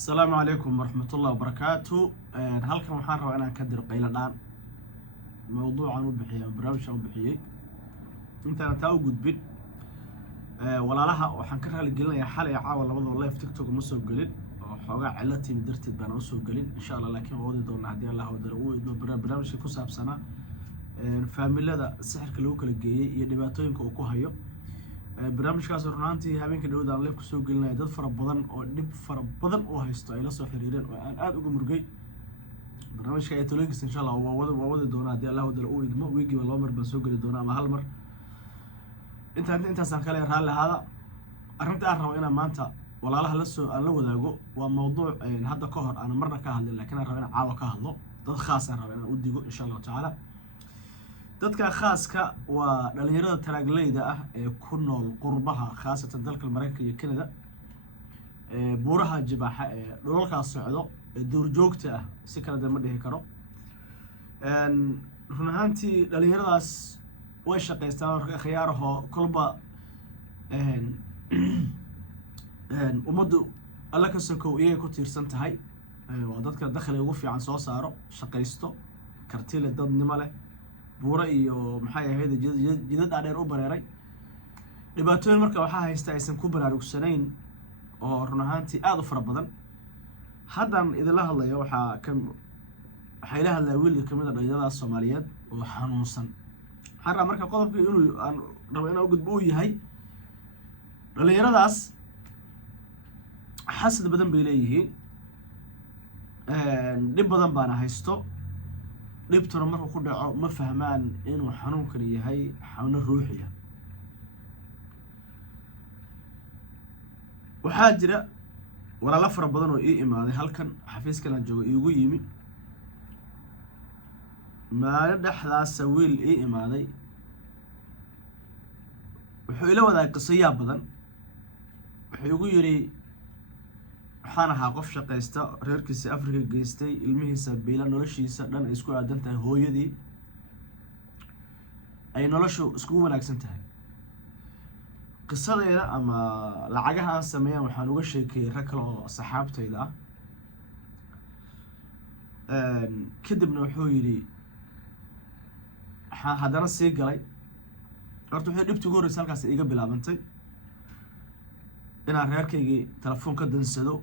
السلام عليكم ورحمة الله وبركاته. halkan waxaan rabaa inaan ka diro qaylo dhaan mowduucan u bixiyay barnaamijkan u bixiyay intaan taa u gudbin walaalaha waxaan ka raali gelinayaa xalay caawa labadoo live TikTok ma soo galin oo xoogaa cilad timid darteed baan u soo galin insha Allah laakiin waa wadi doonaa haddii Allah wadaro uu idmo barnaamijka ku saabsanaa faamilada sixirka lagu kala geeyay iyo dhibaatooyinka uu ku hayo barnaamijkaas runtii habeenka dhawada aan live ku soo gelinay dad fara badan oo dhib fara badan oo haysto ay la soo xiriireen oo aan aad uga murgay barnaamijka ay toleenkiisa insha Allah waa wadi doonaa haddii Allah wadaro uu idmo weegiiba laba mar baan soo gali doonaa ama hal mar intaasaan kale raali ahaada arrinta aan rabo inaan maanta walaalaha aan la wadaago waa mowduuc hadda ka hor aan marna ka hadlin laakiin aan rabo inaan caawa ka hadlo dad khaas aan rabo inaan u digo insha Allah tacaala dadka khaaska waa dhalinyarada talaagleyda ah ee ku nool qurbaha khaasatan dalka Mareykanka iyo Canada buuraha jibaaxa ee dhulalkaas socdo ee duurjoogta ah si kala ma dhihi karo run ahaantii dhalinyaradaas way shaqeystaan marka khiyaaraho kolba umadu alla ka sokow iyaga ku tiirsan tahay waa dadka dakhliga ugu fiican soo saaro shaqeysto kartile dadnimo leh buura iyo maxay ahayd jidad dheer u bareeray dhibaatooyin marka waxa haysta aysan ku baraarugsanayn oo run ahaantii aad u fara badan hadan idila hadlayo waxa ila hadlay wiil kamid ah dhalinyarada Soomaaliyeed oo xanuunsan xarra marka qodobka inuu aan rabo inuu gudbo yahay dhalinyaradaas xasad badan bay leeyihiin dib badan baan haysto dhibtuna markuu ku dhaco ma fahmaan inuu xanuunkan yahay xanuun ruuxiya waxaa jira walaalo fara badan oo ii imaaday halkan xafiiskan aan joogo iigu yimi maalin dhexdaas wiil ii imaaday wuxuu ila wadaagay qisayaa badan wuxuu igu yiri waxaan ahaa qof shaqeysta reerkiisa Afrika geystay ilmihiisa biila noloshiisa dhan ay isku aadan tahay hooyadii ay noloshu isku wanaagsan tahay qisadeeda ama lacagaha aan sameeyay waxaan uga sheekeeyay rag kale oo saxaabtayda ah kadibna wuxuu yiri haddana sii galay horta wuxuu dhibtu ugu horreysay halkaas iga bilaabantay inaan reerkaygii telefoon ka dansado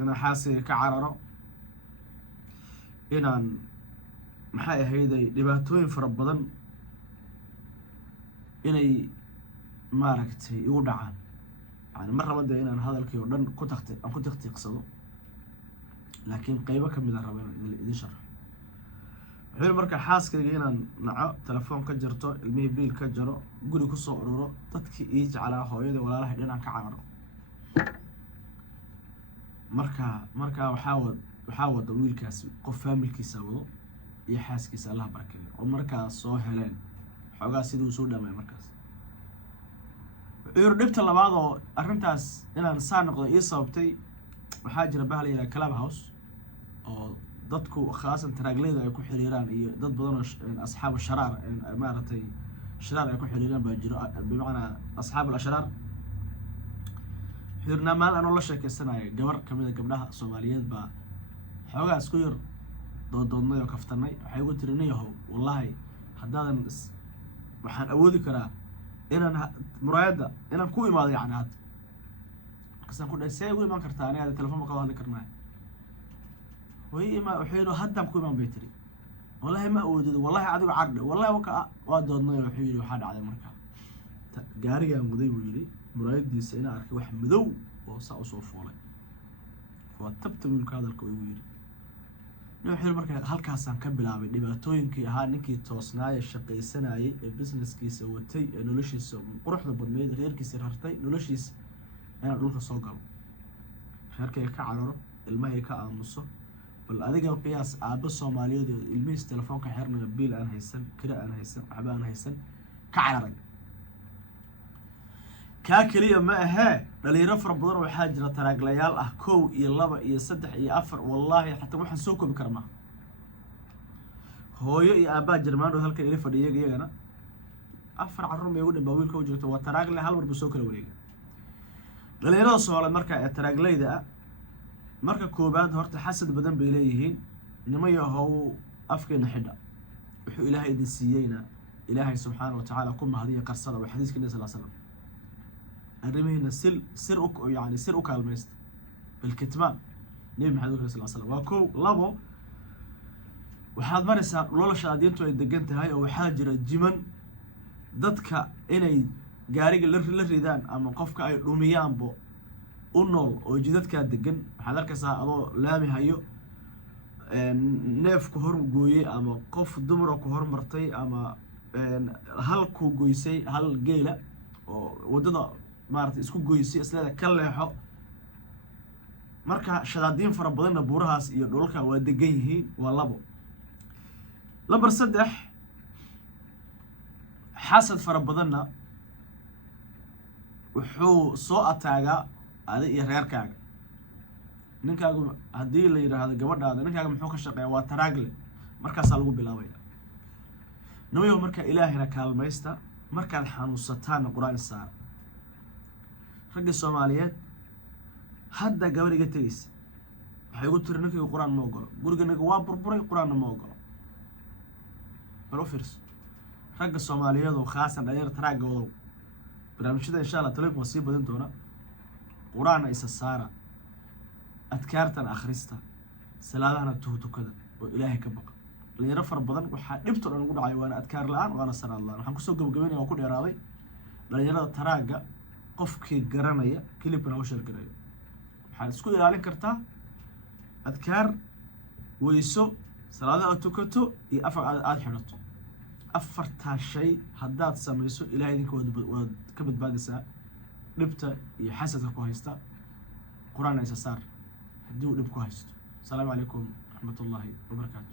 inaan xaaskayga ka cararo inaan maxay ahayday dhibaatooyin fara badan inay maaragtay igu dhacaan yani mar rabo inaan hadalkii oo dhan ku taqtiiqsado laakiin qaybo ka mid ah rabo inaan idin sharaxo wuxuu marka xaaskayga inaan naco telefoon ka jarto ilmihii biil ka jaro guri ku soo ururo dadkii ii jeclaa hooyada walaalahay dhinaan ka cararo marka waxaa wada wiilkaas qof faamilkiisa wado iyo xaaskiisa Allah barakeeyo oo markaas soo heleen xogaa sidii soo dhamay markaas dhibta labaad oo arrintaas inaan saan noqdo ii sababtay waxaa jira bahal ila Clubhouse oo dadku khaasan taraagleyda ay ku xiriiraan iyo dad badan oo asxaab sharaar maaratay sharaar ay ku xiriiraan baa jiro bimacna asxaab al-ashraar xirnamaan aan la sheekaysanay gabar kamid gabdhaha Soomaaliyeed baa xoogaa isku yar doodnay oo kaftanay waxay ugu tirinayahay wallahi haddaan waxaan awoodi karaa inaan muraayada inaan ku imaado yani had kasaan ku dhaysay ugu iman kartaa aniga telefoon ka hadli karnaa وهي وحيرو هدم كل ما بيتري والله ما أود والله عدو عرض والله واد ضدنا وحيرو حد على مركب جاري مضي ويلي مرايد دي سنة أركي واحد مدو وصاع صوف ولا فتبت من هذا الكويري نحيل مركب هالكاسان كبل عبد نباتوين كي هانكي توصناي الشقي سنة أي البزنس كي سوتي إنه ليش يسوي قروح بالميد غير كي سررتي إنه ليش أنا أقول لك صوقه هركي كعرره الماء كأمصه bal adiga qiyaas aaba Soomaaliyeed ilmihiis telefoonka xirnaa biil aan haysan kira aan haysan waxba aan haysan ka cararay ka kaliya ma aha dhalinyaro fara badan waxaa jira taraaglayaal ah 1 iyo 2 iyo 3 iyo 4 wallahi xataa waxaan soo koobi karmaa hooyo iyo aaba Jarmaan oo halka ila fadhiyay iyagana 4 carruur may ugu dhanbaa wiilka u joogto waa taraagle hal mar buu soo kala wareegay dhalinyarada Soomaaliyeed marka ay taraagleyda marka koobaad horta xasad badan bay leeyihiin nima yahow afkeena xidha wuxuu ilaahay idin siiyeyna ilaahay subxaanahu wa tacaala ku mahadiya qarsada waa xadiiska nabi sallallahu alayhi wasallam arrimihiina sir u kaalmaysta bilkitmaan nabi maxamed sallallahu alayhi wasallam waa kow labo waxaad maraysaa nolosha diintu ay degan tahay oo waxaa jira jiman dadka inay gaariga la ridaan ama qofka ay dhumiyaanbo u nool oo jidadkaa degan waxaad arkaysaa adoo laami hayo neef ku hor gooyey ama qof dumara ku hormartay ama hal ku goysay hal geela oo waddada maaragtay isku goysay isleeda ka leexo marka shadaadiin fara badanna buurahaas iyo dhulalka waa degan yihiin waa labo lambar saddex xasad fara badanna wuxuu soo ataagaa adiga iyo reerkaaga ninkaagu haddii la yidhaahdo gabadhaada ninkaaga muxuu ka shaqeeyaa waa taraagle markaasaa lagu bilaabaya nabayo marka ilaahayna kaalmaysta markaad xanuunsataanna qur-aan saara ragga Soomaaliyeed hadda gabar iga tagaysa waxay ugu tiri ninkaygu qur-aan ma ogolo guriganaga waa burburay qur-aanna ma ogolo bal u fiirso ragga Soomaaliyeed oo khaasan dhalinyarada taraagooda barnaamijyada insha Allah telefoon sii badan doona qur-aan isa saara adkaartan akhrista salaadahana tukada oo ilaahay ka baqa dhalinyaro far badan waxaa dhibto dhan ugu dhacay waana adkaar la'aan waana salaad la'aan waxaan kusoo gabagabeynaya oo ku dheeraaday dhalinyarada taraaga qofkii garanaya kilibkana u sheergareeyo waxaad isku ilaalin kartaa adkaar weyso salaadaha tukato iyo afar aad xidhato afartaa shay haddaad samayso ilaahay idinka waad ka badbaadaysaa dhibta iyo xasadka ku haysta qur-aan isa saar haddii uu dhib ku haysto asalaamu calaykum waraxmatullaahi wabarakaatu